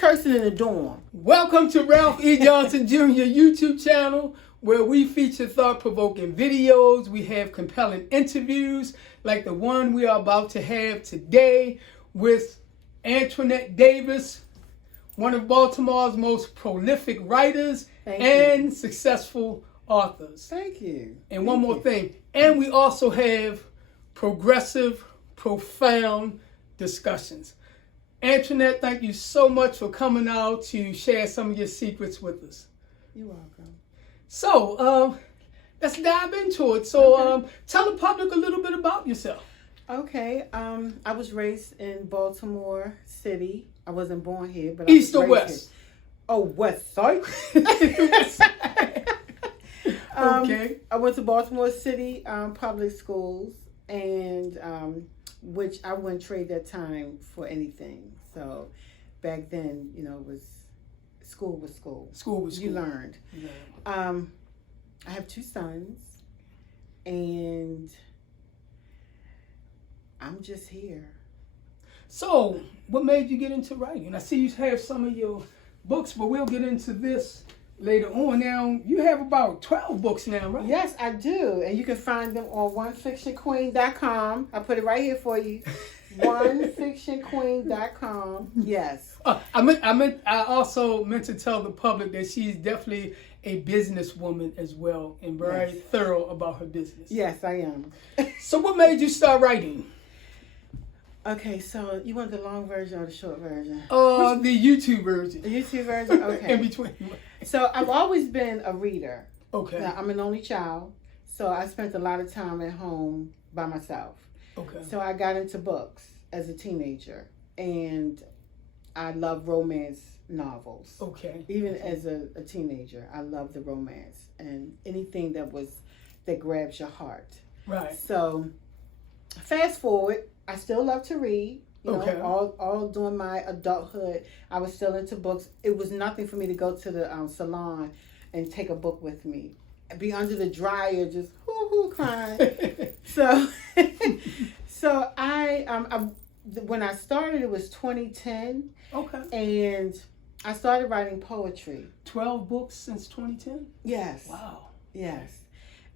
cursing in the dorm? Welcome to Ralph E. Johnson Jr. YouTube channel, where we feature thought-provoking videos. We have compelling interviews like the one we are about to have today with Antoinette Davis, one of Baltimore's most prolific writers and successful authors. Thank you. And one more thing. And we also have progressive, profound discussions. Antoinette, thank you so much for coming out to share some of your secrets with us. You're welcome. So, let's dive into it. So, tell the public a little bit about yourself. Okay. I was raised in Baltimore City. I wasn't born here, but East I or was raised west? Here. Oh, west side. Okay. I went to Baltimore City public schools, and which I wouldn't trade that time for anything. So back then, school was school. School was school. You learned. I have 2 sons, and I'm just here. So, what made you get into writing? I see you have some of your books, but we'll get into this later on. Now, you have about 12 books now, right? Yes, I do. And you can find them on onefictionqueen.com. I put it right here for you. onefictionqueen.com. Yes. I also meant to tell the public that she's definitely a businesswoman as well and very thorough about her business. Yes, I am. So what made you start writing? Okay, so you want the long version or the short version? The YouTube version. The YouTube version? Okay. In between. So I've always been a reader. Okay. Now, I'm an only child, so I spent a lot of time at home by myself. Okay. So I got into books as a teenager, and I love romance novels. Okay. Even as a teenager, I love the romance and anything that grabs your heart. Right. So fast forward, I still love to read. All during my adulthood, I was still into books. It was nothing for me to go to the salon and take a book with me. Be under the dryer, just crying. So I when I started, it was 2010. Okay. And I started writing poetry. 12 books since 2010? Yes. Wow. Yes.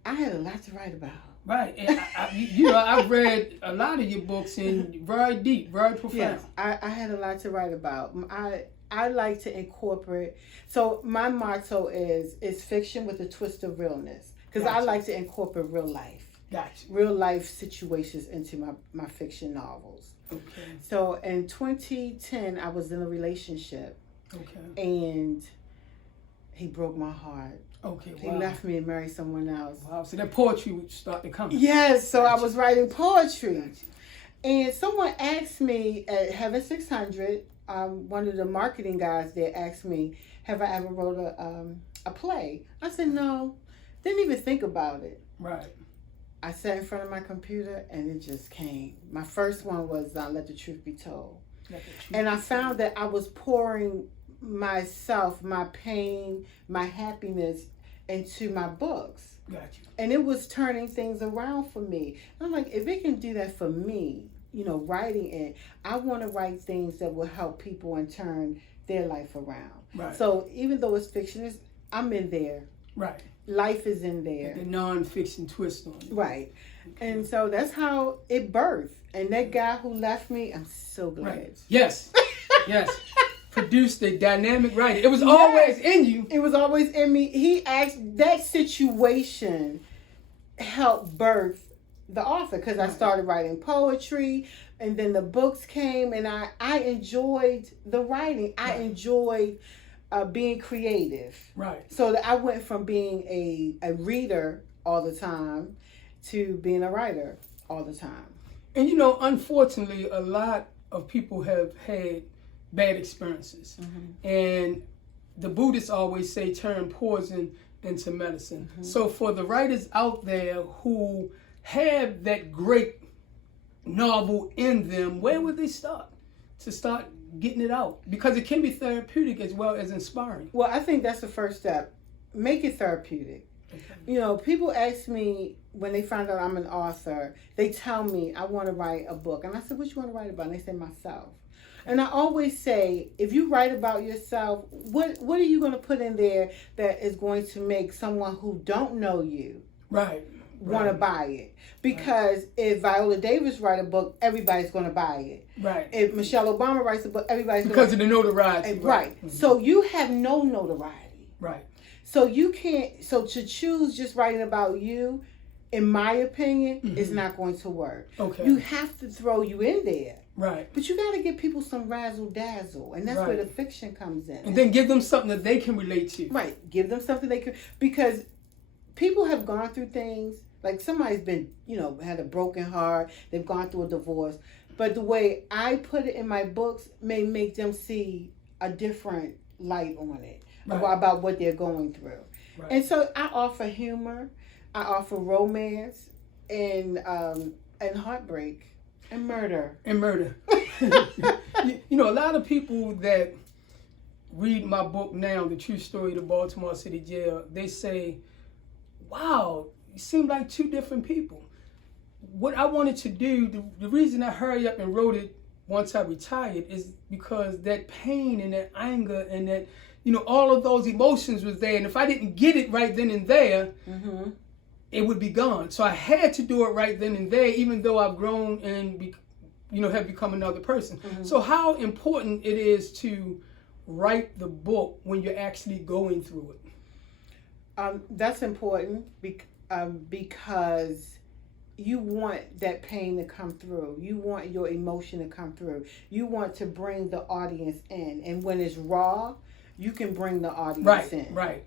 I had a lot to write about. Right. And I've read a lot of your books and very deep, very profound. Yes. I had a lot to write about. I like to incorporate. So my motto is fiction with a twist of realness. Because I like to incorporate real life. Gotcha. Real life situations into my fiction novels. Okay. So in 2010, I was in a relationship. Okay. And he broke my heart. Okay. He left me and married someone else. Wow. So that poetry would start to come. Yes. So I was writing poetry. Gotcha. And someone asked me at Heaven 600, one of the marketing guys there asked me, have I ever wrote a play? I said, no. Didn't even think about it. Right. I sat in front of my computer and it just came. My first one was Let the Truth Be Told. And I found that I was pouring myself, my pain, my happiness into my books. Gotcha. And it was turning things around for me. I'm like, if it can do that for me, writing it, I want to write things that will help people and turn their life around. Right. So even though it's fiction, I'm in there. Right. Life is in there. The non-fiction twist on it. Right. Okay. And so that's how it birthed. And that guy who left me, I'm so glad. Right. Yes. Yes. Produced a dynamic writer. It was always in you. It was always in me. He asked, that situation helped birth the author because I started writing poetry and then the books came and I enjoyed the writing. I enjoyed being creative. Right. So that I went from being a reader all the time to being a writer all the time. And unfortunately, a lot of people have had bad experiences. Mm-hmm. And the Buddhists always say turn poison into medicine. Mm-hmm. So for the writers out there who have that great novel in them, where would they start to start getting it out? Because it can be therapeutic as well as inspiring. Well, I think that's the first step. Make it therapeutic. Okay. People ask me when they find out I'm an author, they tell me I want to write a book. And I said, what you want to write about? And they say myself. And I always say, if you write about yourself, what are you going to put in there that is going to make someone who don't know you want to buy it? Because if Viola Davis write a book, everybody's going to buy it. Right. If Michelle Obama writes a book, everybody's because of the notoriety. Right. Mm-hmm. So you have no notoriety. Right. So you can't. So to choose just writing about you, in my opinion, is not going to work. Okay. You have to throw you in there. Right. But you got to give people some razzle dazzle, and that's where the fiction comes in. And then give them something that they can relate to. Right. Give them something they can, because people have gone through things. Like somebody's been, had a broken heart. They've gone through a divorce. But the way I put it in my books may make them see a different light on it about what they're going through. Right. And so I offer humor, I offer romance, and heartbreak, and murder. A lot of people that read my book now, The True Story of the Baltimore City Jail, they say, wow, you seem like two different people. What I wanted to do, the reason I hurried up and wrote it once I retired is because that pain and that anger and that, all of those emotions was there. And if I didn't get it right then and there, it would be gone. So I had to do it right then and there, even though I've grown and, have become another person. So how important it is to write the book when you're actually going through it? That's important because you want that pain to come through. You want your emotion to come through. You want to bring the audience in. And when it's raw, you can bring the audience in. Right.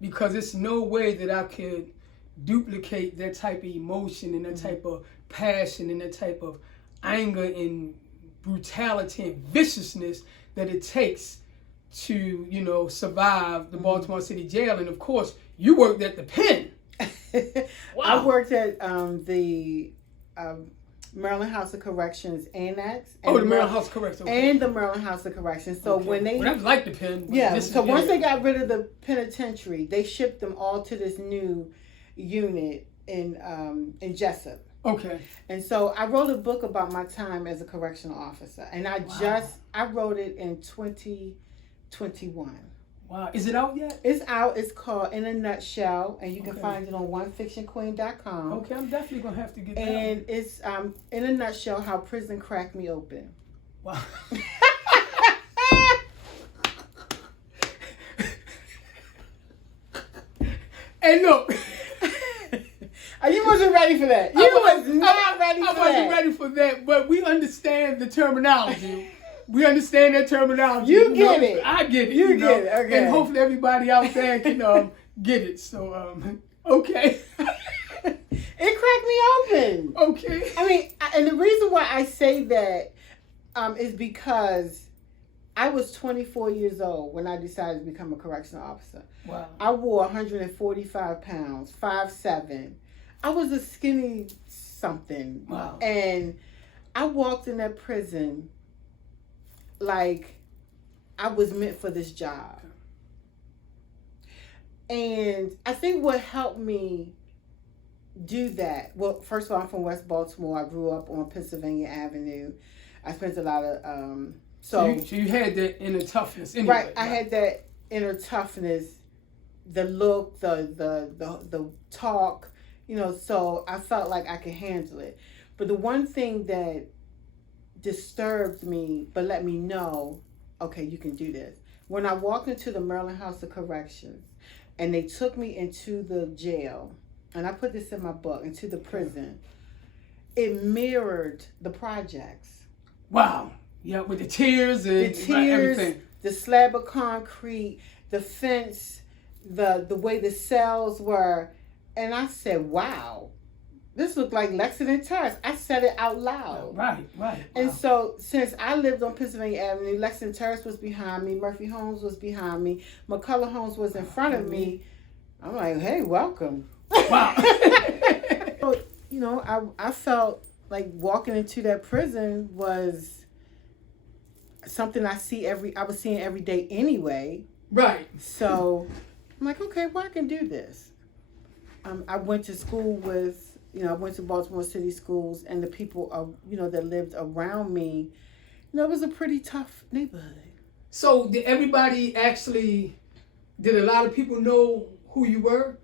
Because it's no way that I could duplicate that type of emotion and that type of passion and that type of anger and brutality and viciousness that it takes to, survive the Baltimore City Jail. And of course, you worked at the pen. Wow. I worked at the Maryland House of Corrections Annex. The Maryland House of Corrections. Okay. And the Maryland House of Corrections. So when they... Well, I like the pen. So once they got rid of the penitentiary, they shipped them all to this new unit in Jessup. Okay. And so I wrote a book about my time as a correctional officer. And I wrote it in 2021. Wow. Is it out yet? It's out. It's called In a Nutshell, and you can find it on onefictionqueen.com. Okay, I'm definitely going to have to get that. And it's In a Nutshell, How Prison Cracked Me Open. Wow. Hey, look. You wasn't ready for that. You was not ready for that. I wasn't ready for that, but we understand the terminology. We understand that terminology. You get it. I get it. You get it. Okay. And hopefully everybody out there can get it. So, okay. It cracked me open. Okay. I mean, and the reason why I say that is because I was 24 years old when I decided to become a correctional officer. Wow. I wore 145 pounds, 5'7". I was a skinny something. Wow. And I walked in that prison like I was meant for this job. And I think what helped me do that, well, first of all, I'm from West Baltimore. I grew up on Pennsylvania Avenue. I spent a lot of so you had that inner toughness anyway. Right. I had that inner toughness, the look, the talk, so I felt like I could handle it. But the one thing that disturbed me but let me know, okay, you can do this. When I walked into the Maryland House of Corrections and they took me into the jail, and I put this in my book, into the prison, it mirrored the projects. Wow. Yeah, with the tiers and everything. The slab of concrete, the fence, the way the cells were. And I said, wow, this looked like Lexington Terrace. I said it out loud. Right. Wow. And so since I lived on Pennsylvania Avenue, Lexington Terrace was behind me, Murphy Homes was behind me, McCullough Homes was in front of me. I'm like, hey, welcome. Wow. So, I felt like walking into that prison was something I was seeing every day anyway. Right. So I'm like, okay, well, I can do this. I went to school with, I went to Baltimore City schools, and the people, that lived around me It was a pretty tough neighborhood. So did a lot of people know who you were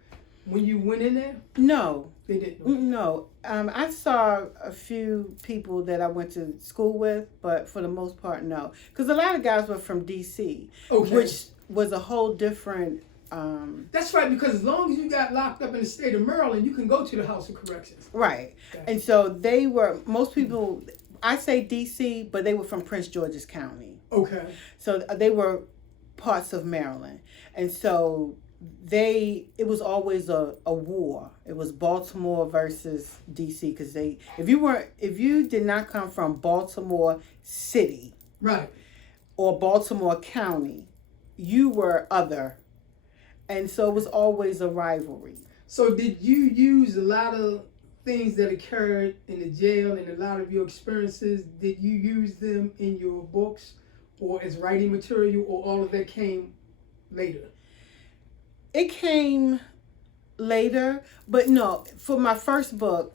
when you went in there? No. They didn't No. know. I saw a few people that I went to school with, but for the most part, no. Because a lot of guys were from D.C., which was a whole different... That's right, because as long as you got locked up in the state of Maryland, you can go to the House of Corrections. Right. And so they were... Most people... I say D.C., but they were from Prince George's County. Okay. So they were parts of Maryland. And so it was always a war. It was Baltimore versus D.C. because if you did not come from Baltimore City, right, or Baltimore County, you were other. And so it was always a rivalry. So did you use a lot of things that occurred in the jail and a lot of your experiences? Did you use them in your books or as writing material, or all of that came later? It came later, but no. For my first book,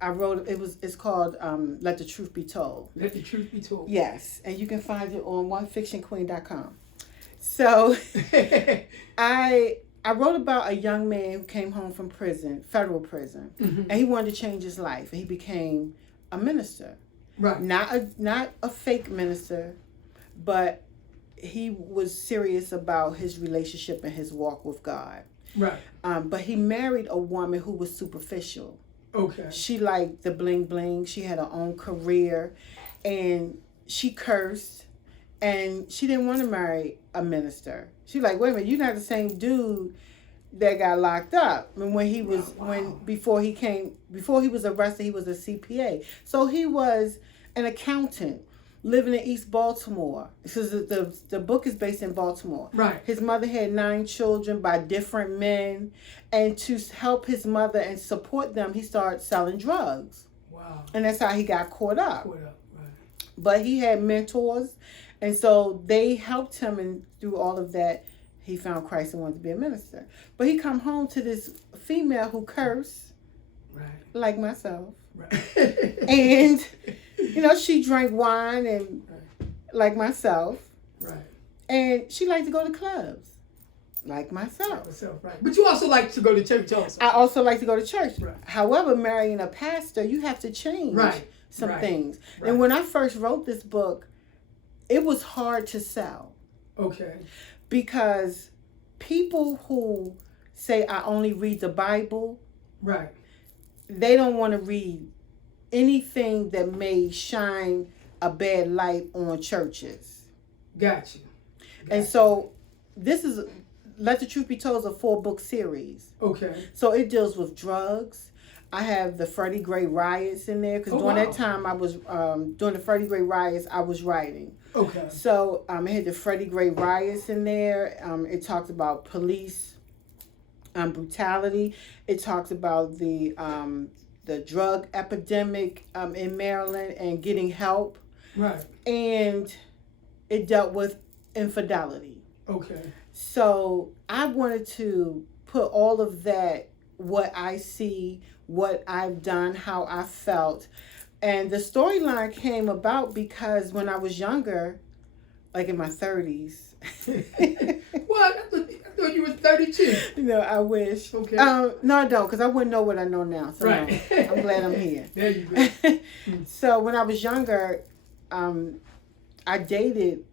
I wrote it's called "Let the Truth Be Told." Let the Truth Be Told. Yes, and you can find it on onefictionqueen.com. So, I wrote about a young man who came home from prison, federal prison, and he wanted to change his life, and he became a minister. Right. Not a fake minister, but he was serious about his relationship and his walk with God. Right. But he married a woman who was superficial. Okay. She liked the bling bling. She had her own career, and she cursed, and she didn't want to marry a minister. She like, wait a minute, you're not the same dude that got locked up. And before he was arrested, he was a CPA. So he was an accountant living in East Baltimore. Because the book is based in Baltimore. Right. His mother had 9 children by different men. And to help his mother and support them, he started selling drugs. Wow. And that's how he got caught up. Right. But he had mentors. And so they helped him, and through all of that, he found Christ and wanted to be a minister. But he come home to this female who cursed, right, like myself. Right. And, she drank wine and like myself. Right. And she liked to go to clubs, like myself. Right. But you also like to go to church also. I also like to go to church. Right. However, marrying a pastor, you have to change some things. Right. And when I first wrote this book, it was hard to sell. Okay. Because people who say, I only read the Bible, right, they don't want to read anything that may shine a bad light on churches. Gotcha. And so this is, Let the Truth Be Told, is a 4-book series. Okay. So it deals with drugs. I have the Freddie Gray riots in there, because during that time I was, during the Freddie Gray riots, I was writing. Okay. So it had the Freddie Gray riots in there. It talks about police brutality. It talks about the drug epidemic in Maryland and getting help. Right. And it dealt with infidelity. Okay. So I wanted to put all of that, what I see, what I've done, how I felt. And the storyline came about because when I was younger, like in my 30s. What? I thought you were 32. No, I wish. Okay. No, I don't, because I wouldn't know what I know now. So right. no, I'm glad I'm here. There you go. So when I was younger, I dated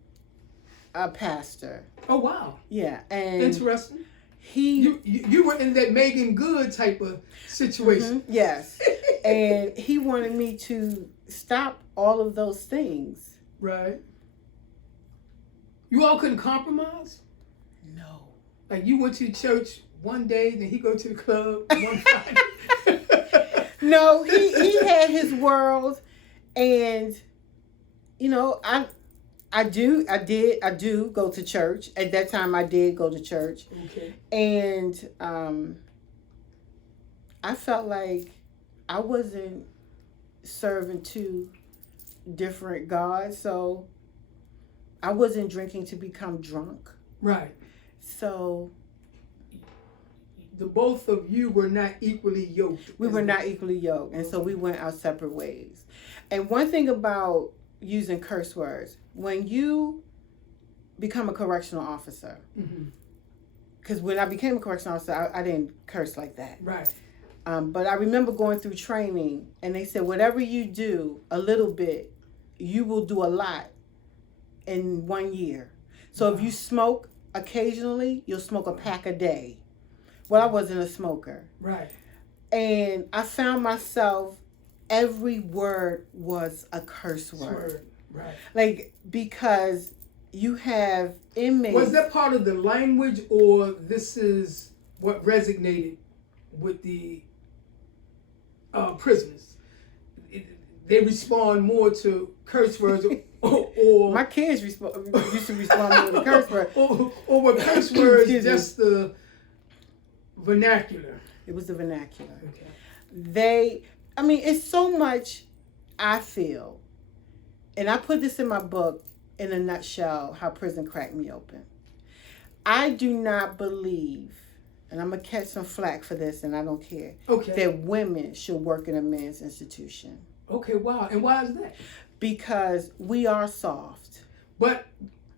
a pastor. Oh, wow. Yeah. And interesting. You were in that Megan Good type of situation. Mm-hmm, yes. And he wanted me to stop all of those things. Right. You all couldn't compromise? No. Like you went to church one day, then he go to the club one Friday. No, he had his world, and I do go to church. At that time I did go to church. Okay. And I felt like I wasn't serving 2 different gods, so I wasn't drinking to become drunk. Right. So the both of you were not equally yoked. We were not equally yoked, and so we went our separate ways. And one thing about using curse words. When you become a correctional officer, because when I became a correctional officer, I didn't curse like that. Right. But I remember going through training, and they said, whatever you do a little bit, you will do a lot in 1 year. So if you smoke occasionally, you'll smoke a pack a day. Well, I wasn't a smoker. Right. And I found myself, every word was a curse word. Right. Like, because you have inmates. Was that part of the language, or this is what resonated with the prisoners? They respond more to curse words, or my kids used to respond more to curse words, or were curse words just the vernacular? It was the vernacular. Okay. It's so much. I feel, and I put this in my book in a nutshell, how prison cracked me open. I do not believe, and I'm going to catch some flack for this, and I don't care, that women should work in a men's institution. Okay, wow. And why is that? Because we are soft. But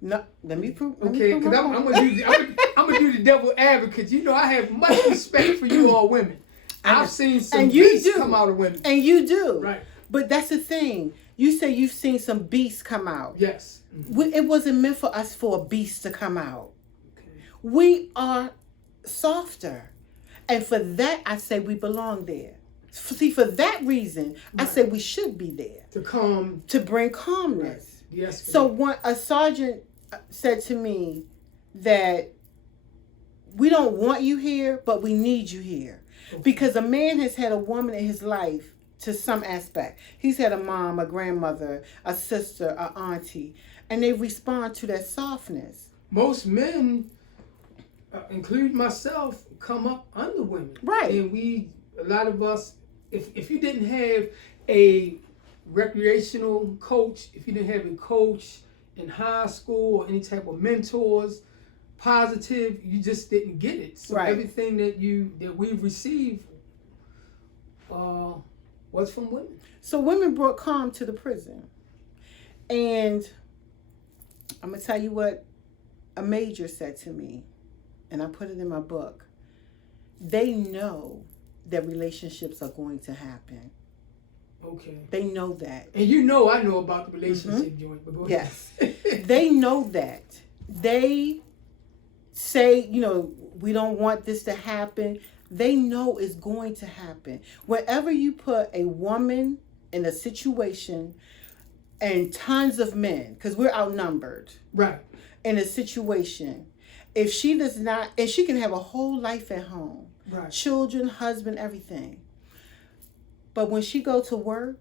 no, let me prove. Okay, because I'm gonna do the devil advocate. You know, I have much respect for you all women. I've seen some beasts come out of women. And you do. Right. But that's the thing. You say you've seen some beasts come out. Yes. It wasn't meant for us for a beast to come out. Okay. We are softer. And for that, I say we belong there. See, for that reason, I say we should be there. To bring calmness. Right. Yes. So a sergeant said to me that we don't want you here, but we need you here. Okay. Because a man has had a woman in his life to some aspect. He's had a mom, a grandmother, a sister, an auntie, and they respond to that softness. Most men, including myself, come up under women. Right. And a lot of us, if you didn't have a recreational coach, if you didn't have a coach in high school or any type of mentors, positive, you just didn't get it. So everything that we've received was from women. So women brought calm to the prison. And I'm going to tell you what a major said to me, and I put it in my book. They know that relationships are going to happen. Okay. They know that. And I know about the relationship joint, but go ahead. Yes. They know that. They say, we don't want this to happen. They know it's going to happen. Wherever you put a woman in a situation and tons of men, because we're outnumbered. Right. In a situation, if she does not, and she can have a whole life at home. Right. Children, husband, everything. But when she go to work,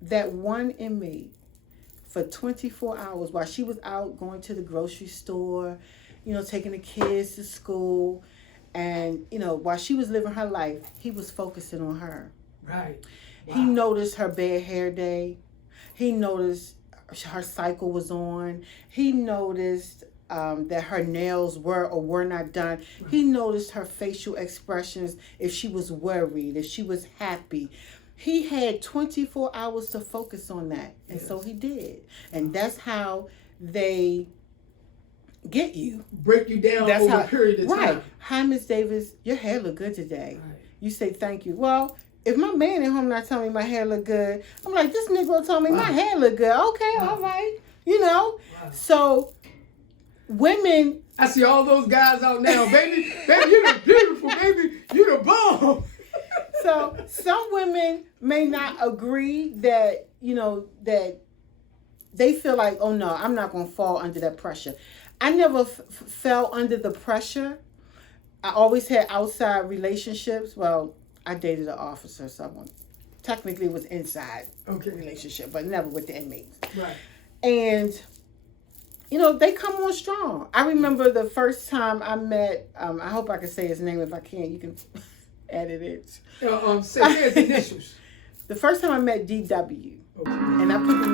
that one inmate for 24 hours while she was out going to the grocery store, taking the kids to school, and, while she was living her life, he was focusing on her. Right. Wow. He noticed her bad hair day. He noticed her cycle was on. He noticed that her nails were or were not done. Right. He noticed her facial expressions, if she was worried, if she was happy. He had 24 hours to focus on that. And so he did. And that's how they get you. Break you down over a period of time. Right. Hi, Miss Davis, your hair look good today. Right. You say thank you. Well, if my man at home not telling me my hair look good, I'm like, this Negro told me my hair look good. Okay, all right. Wow. So women. I see all those guys out now, baby. Baby, you look beautiful, baby. You the bomb. So some women may not agree that, that they feel like, oh no, I'm not going to fall under that pressure. I never fell under the pressure. I always had outside relationships. Well, I dated an officer, so technically it was inside relationship, but never with the inmates. Right. And, they come on strong. I remember the first time I met, I hope I can say his name. If I can't, you can edit it. Say his initials. The first time I met DW, and I put the